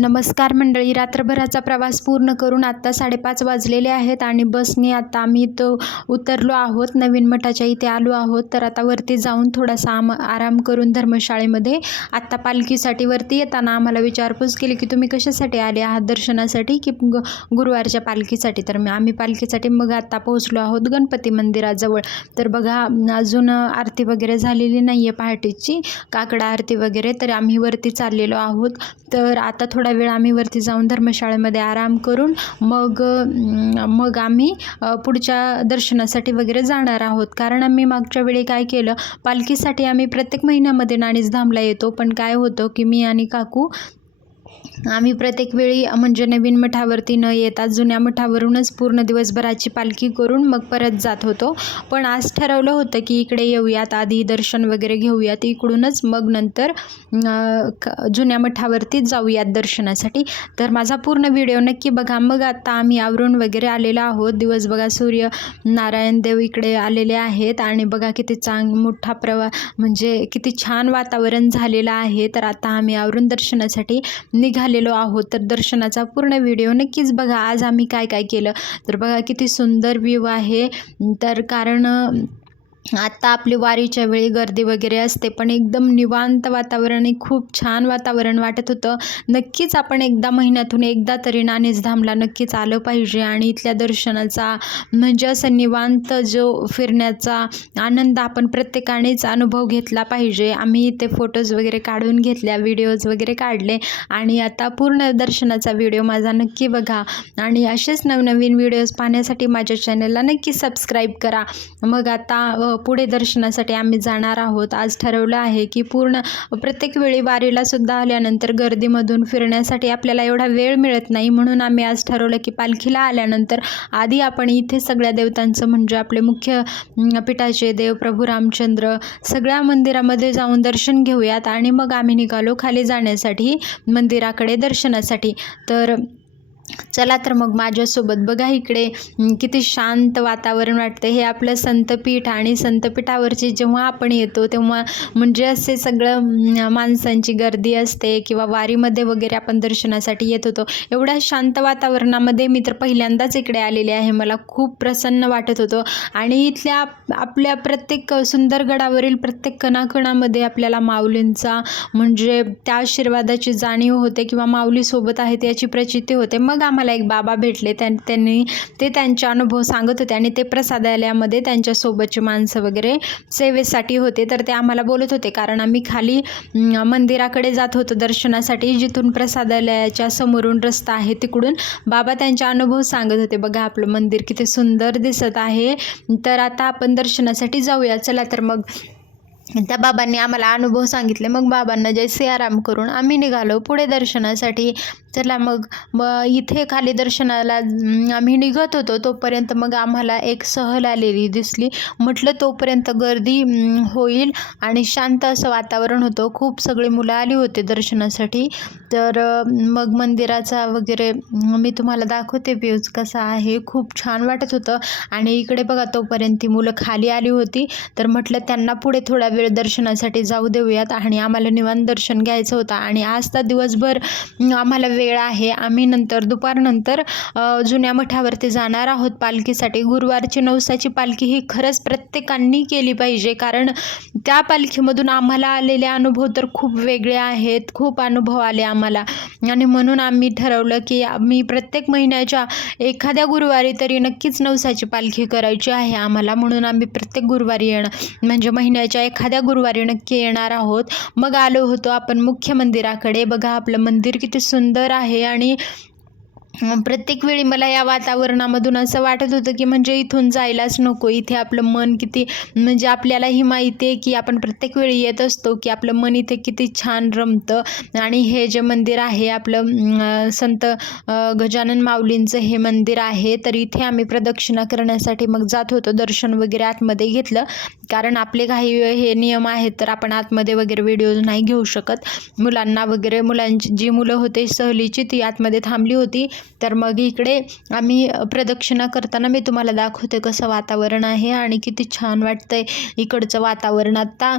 नमस्कार मंडळी रात्रभराचा प्रवास पूर्ण करून आत्ता साडेपाच वाजलेले आहेत आणि बसने आता आम्ही तो उतरलो आहोत. नवीन मठाच्या इथे आलो आहोत. तर आता वरती जाऊन थोडासा आम आराम करून धर्मशाळेमध्ये आत्ता पालखीसाठी वरती येताना आम्हाला विचारपूस केली की तुम्ही कशासाठी आले आहात दर्शनासाठी की ग गुरुवारच्या पालखीसाठी? तर आम्ही पालखीसाठी मग आत्ता पोहोचलो आहोत गणपती मंदिराजवळ. तर बघा अजून आरती वगैरे झालेली नाही आहे पहाटेची. काकडा आरती वगैरे तर आम्ही वरती चाललेलो आहोत. तर आता थोडा वेळ आम्ही वरती जाऊन धर्मशाळेमध्ये आराम करून मग मग आम्ही पुढच्या दर्शनासाठी वगैरे जाणार आहोत. कारण आम्ही मागच्या वेळी काय केलं पालखीसाठी आम्ही प्रत्येक महिन्यामध्ये नाणीजधामला येतो. पण काय होतं की मी आणि काकू आम्ही प्रत्येक वेळी म्हणजे नवीन मठावरती न येता जुन्या मठावरूनच पूर्ण दिवसभराची पालखी करून मग परत जात होतो. पण आज ठरवलं होतं की इकडे येऊयात आधी दर्शन वगैरे घेऊयात इकडूनच मग नंतर क- जुन्या मठावरती जाऊयात दर्शनासाठी. तर माझा पूर्ण व्हिडिओ नक्की बघा. मग आता आम्ही आवरून वगैरे आलेलो आहोत. दिवस बघा सूर्य नारायण देव इकडे आलेले आहेत आणि बघा किती चांग मोठा प्रवा म्हणजे किती छान वातावरण झालेलं आहे. तर आता आम्ही आवरून दर्शनासाठी निघालेलो आहोत तर दर्शनाचा पूर्ण व्हिडिओ नक्कीच बघा. आज आम्ही काय काय केलं? तर बघा किती सुंदर व्ह्यू आहे. तर कारण आत्ता आपली वारीच्या वेळी गर्दी वगैरे असते पण एकदम निवांत वातावरण आणि खूप छान वातावरण वाटत होतं. नक्कीच आपण एकदा महिन्यातून एकदा तरी नाणेसधामला नक्कीच आलं पाहिजे आणि इथल्या दर्शनाचा म्हणजे असं निवांत जो फिरण्याचा आनंद आपण प्रत्येकानेच अनुभव घेतला पाहिजे. आम्ही इथे फोटोज वगैरे काढून घेतल्या व्हिडिओज वगैरे काढले आणि आता पूर्ण दर्शनाचा व्हिडिओ माझा नक्की बघा. आणि असेच नवनवीन व्हिडिओज पाहण्यासाठी माझ्या चॅनलला नक्की सबस्क्राईब करा. मग आता पुढे दर्शनासाठी आम्ही जाणार आहोत. आज ठरवलं आहे की पूर्ण प्रत्येक वेळी वारीला सुद्धा आल्यानंतर गर्दीमधून फिरण्यासाठी आपल्याला एवढा वेळ मिळत नाही. म्हणून आम्ही आज ठरवलं की पालखीला आल्यानंतर आधी आपण इथे सगळ्या देवतांचं म्हणजे आपले मुख्य पीठाचे देव प्रभू रामचंद्र सगळ्या मंदिरामध्ये जाऊन दर्शन घेऊयात. आणि मग आम्ही निघालो खाली जाण्यासाठी मंदिराकडे दर्शनासाठी. तर चला तर मग माझ्यासोबत बघा इकडे किती शांत वातावरण वाटतं हे आपलं संतपीठ आणि संतपीठावरचे जेव्हा आपण येतो तेव्हा म्हणजे असे सगळं माणसांची गर्दी असते किंवा वारीमध्ये वगैरे आपण दर्शनासाठी येत होतो. एवढ्या शांत वातावरणामध्ये मी तर पहिल्यांदाच इकडे आलेले आहे. मला खूप प्रसन्न वाटत होतो. आणि इथल्या आपल्या प्रत्येक सुंदरगडावरील प्रत्येक कणाकणामध्ये आपल्याला माऊलींचा म्हणजे त्या आशीर्वादाची जाणीव होते किंवा माऊलीसोबत आहेत याची प्रचिती होते. मग आम्हाला एक बाबा भेटले. त्यां त्यांनी ते त्यांचे अनुभव सांगत होते आणि ते प्रसादालयामध्ये त्यांच्यासोबतचे माणसं वगैरे सेवेसाठी होते. तर ते आम्हाला बोलत होते. कारण आम्ही खाली मंदिराकडे जात होतो दर्शनासाठी. जिथून प्रसादालयाच्या समोरून रस्ता आहे तिकडून बाबा त्यांचे अनुभव सांगत होते. बघा आपलं मंदिर किती सुंदर दिसत आहे. तर आता आपण दर्शनासाठी जाऊया. चला तर मग. त्या बाबांनी आम्हाला अनुभव सांगितले. मग बाबांना जैसे आराम करून आम्ही निघालो पुढे दर्शनासाठी. चला मग म इथे खाली दर्शनाला आम्ही निघत होतो. तोपर्यंत मग आम्हाला एक सहल आलेली दिसली. म्हटलं तोपर्यंत गर्दी होईल आणि शांत असं वातावरण होतं. खूप सगळी मुलं आली होती दर्शनासाठी. तर मग मंदिराचा वगैरे मी तुम्हाला दाखवते व्ह्यूज कसा आहे. खूप छान वाटत होतं. आणि इकडे बघा तोपर्यंत ती मुलं खाली आली होती. तर म्हटलं त्यांना पुढे थोडा वेळ दर्शनासाठी जाऊ देऊयात. आणि आम्हाला निवांत दर्शन घ्यायचं होतं. आणि आज तर दिवसभर आम्हाला वेळ आहे. आम्ही नंतर दुपारनंतर जुन्या मठावरती जाणार आहोत. पालखीसाठी गुरुवारची नवसाची पालखी ही खरंच प्रत्येकांनी केली पाहिजे. कारण त्या पालखीमधून आम्हाला आलेले अनुभव तर खूप वेगळे आहेत. खूप अनुभव आले आम्हाला. आणि म्हणून आम्ही ठरवलं की आम्ही प्रत्येक महिन्याच्या एखाद्या गुरुवारी तरी नक्कीच नवसाची पालखी करायची आहे आम्हाला. म्हणून आम्ही प्रत्येक गुरुवारी येणं म्हणजे महिन्याच्या एखाद्या गुरुवारी नक्की येणार आहोत. मग आलो होतो आपण मुख्य मंदिराकडे. बघा आपलं मंदिर किती सुंदर आहे आणि प्रत्येक वेळी मला या वातावरणामधून असं वाटत होतं की म्हणजे इथून जायलाच नको इथे आपलं मन किती म्हणजे आपल्याला ही माहिती आहे की आपण प्रत्येक वेळी येत असतो की आपलं मन इथे किती छान रमतं. आणि हे जे मंदिर आहे आपलं संत गजानन माऊलींचं हे मंदिर आहे तर इथे आम्ही प्रदक्षिणा करण्यासाठी मग जात होतो दर्शन वगैरे आतमध्ये घेतलं. कारण आपले काही हे नियम आहेत तर आपण आतमध्ये वगैरे व्हिडिओज नाही घेऊ शकत. मुलांना वगैरे मुलांची जी मुलं होते सहलीची ती आतमध्ये थांबली होती. तर मग इकडे आम्ही प्रदक्षिणा करताना मी तुम्हाला दाखवते कसं वातावरण आहे आणि किती छान वाटतंय इकडचं वातावरण. आत्ता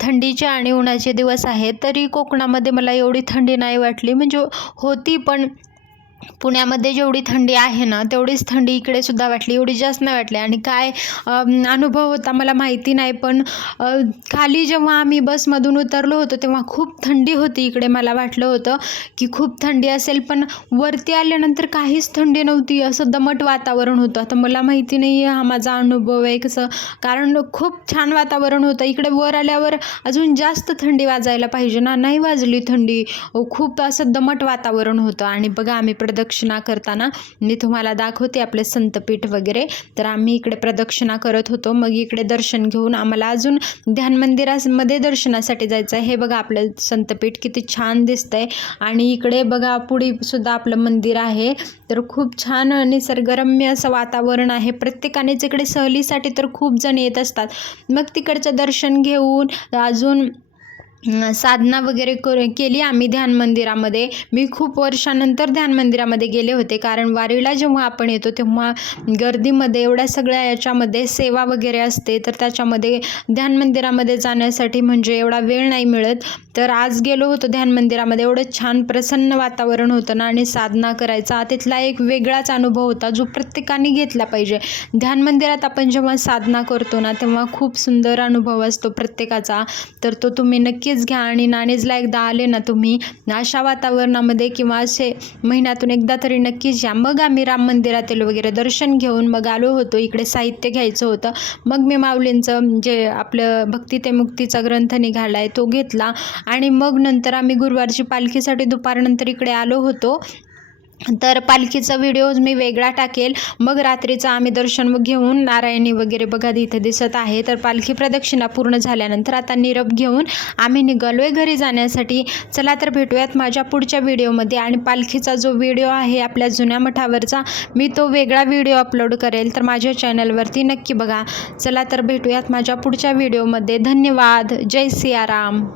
थंडीचे आणि उन्हाचे दिवस आहेत तरी कोकणामध्ये मला एवढी थंडी नाही वाटली. म्हणजे होती पण पुण्यामध्ये जेवढी थंडी आहे ना तेवढीच थंडी इकडे सुद्धा वाटली. एवढी जास्त नाही वाटली. आणि काय अनुभव होता मला माहिती नाही पण खाली जेव्हा आम्ही बसमधून उतरलो होतो तेव्हा खूप थंडी होती इकडे मला वाटलं होतं की खूप थंडी असेल पण वरती आल्यानंतर काहीच थंडी नव्हती. असं दमट वातावरण होतं. आता मला माहिती नाही आहे हा माझा अनुभव आहे कसं. कारण खूप छान वातावरण होतं. इकडे वर आल्यावर अजून जास्त थंडी वाजायला पाहिजे ना. नाही वाजली थंडी. खूप असं दमट वातावरण होतं. आणि बघा आम्ही प्रदक्षिणा करताना मी तुम्हाला दाखवते आपले संतपीठ वगैरे. तर आम्ही इकडे प्रदक्षिणा करत होतो. मग इकडे दर्शन घेऊन आम्हाला अजून ध्यान मंदिरामध्ये दर्शनासाठी जायचं आहे. हे बघा आपलं संतपीठ किती छान दिसतंय. आणि इकडे बघा पुढे सुद्धा आपलं मंदिर आहे. तर खूप छान निसर्गरम्य असं वातावरण आहे. प्रत्येकानेच इकडे सहलीसाठी तर खूप जण येत असतात. मग तिकडचं दर्शन घेऊन अजून साधना वगैरे कर केली आम्ही ध्यान मंदिरामध्ये. मी खूप वर्षानंतर ध्यान मंदिरामध्ये गेले होते. कारण वारीला जेव्हा आपण येतो तेव्हा गर्दीमध्ये एवढ्या सगळ्या याच्यामध्ये सेवा वगैरे असते. तर त्याच्यामध्ये ध्यान मंदिरामध्ये जाण्यासाठी म्हणजे एवढा वेळ नाही मिळत. तर आज गेलो होतो ध्यान मंदिरामध्ये. एवढं छान प्रसन्न वातावरण होतं ना आणि साधना करायचा. तिथला एक वेगळाच अनुभव होता जो प्रत्येकाने घेतला पाहिजे. ध्यान मंदिरात आपण जेव्हा साधना करतो ना तेव्हा खूप सुंदर अनुभव असतो प्रत्येकाचा. तर तो तुम्ही नक्की नक्कीच घ्या आणि नाणेजला एकदा आले ना तुम्ही. अशा वातावरणामध्ये किंवा असे महिन्यातून एकदा तरी नक्कीच या. मग आम्ही राम मंदिरातील वगैरे दर्शन घेऊन मग आलो होतो. इकडे साहित्य घ्यायचं होतं. मग मी माऊलींचं जे आपलं भक्ती ते मुक्तीचा ग्रंथ निघाला आहे तो घेतला. आणि मग नंतर आम्ही गुरुवारची पालखीसाठी दुपारनंतर इकडे आलो होतो. तर पालखीचा व्हिडिओज मी वेगळा टाकेल. मग रात्रीचा आम्ही दर्शन घेऊन नारायणी वगैरे बघा इथं दिसत आहे. तर पालखी प्रदक्षिणा पूर्ण झाल्यानंतर आता निरप घेऊन आम्ही निघालो आहे घरी जाण्यासाठी. चला तर भेटूयात माझ्या पुढच्या व्हिडिओमध्ये. आणि पालखीचा जो व्हिडिओ आहे आपल्या जुन्या मठावरचा मी तो वेगळा व्हिडिओ अपलोड करेल. तर माझ्या चॅनलवरती नक्की बघा. चला तर भेटूयात माझ्या पुढच्या व्हिडिओमध्ये. धन्यवाद. जय सियाराम.